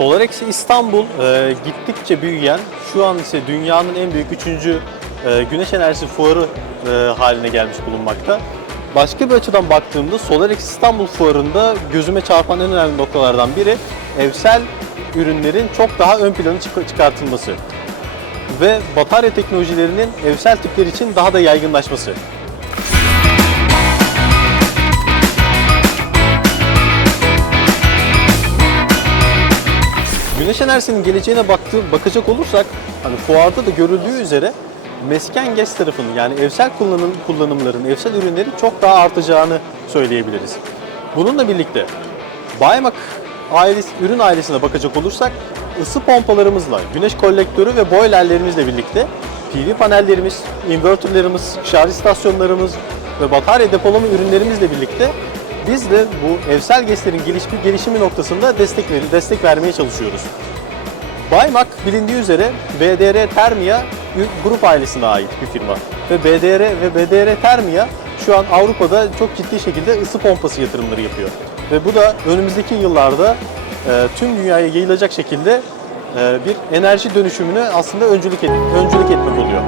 Solarex İstanbul e, gittikçe büyüyen, şu an ise dünyanın en büyük üçüncü e, güneş enerjisi fuarı e, haline gelmiş bulunmakta. Başka bir açıdan baktığımda Solarex İstanbul fuarında gözüme çarpan en önemli noktalardan biri evsel ürünlerin çok daha ön plana çık- çıkartılması ve batarya teknolojilerinin evsel tipler için daha da yaygınlaşması. Güneş enerjisinin geleceğine baktı, bakacak olursak hani fuarda da görüldüğü üzere mesken gaz tarafının yani evsel kullanım, kullanımların, evsel ürünlerin çok daha artacağını söyleyebiliriz. Bununla birlikte Baymak ailesi, ürün ailesine bakacak olursak ısı pompalarımızla, güneş kolektörü ve boilerlerimizle birlikte PV panellerimiz, inverterlerimiz, şarj istasyonlarımız ve batarya depolama ürünlerimizle birlikte biz de bu evsel GES'lerin gelişimi, gelişimi noktasında destek, destek vermeye çalışıyoruz. Baymak bilindiği üzere BDR Termia grup ailesine ait bir firma. Ve BDR ve BDR Termia şu an Avrupa'da çok ciddi şekilde ısı pompası yatırımları yapıyor. Ve bu da önümüzdeki yıllarda e, tüm dünyaya yayılacak şekilde e, bir enerji dönüşümüne aslında öncülük, et, öncülük etmek oluyor.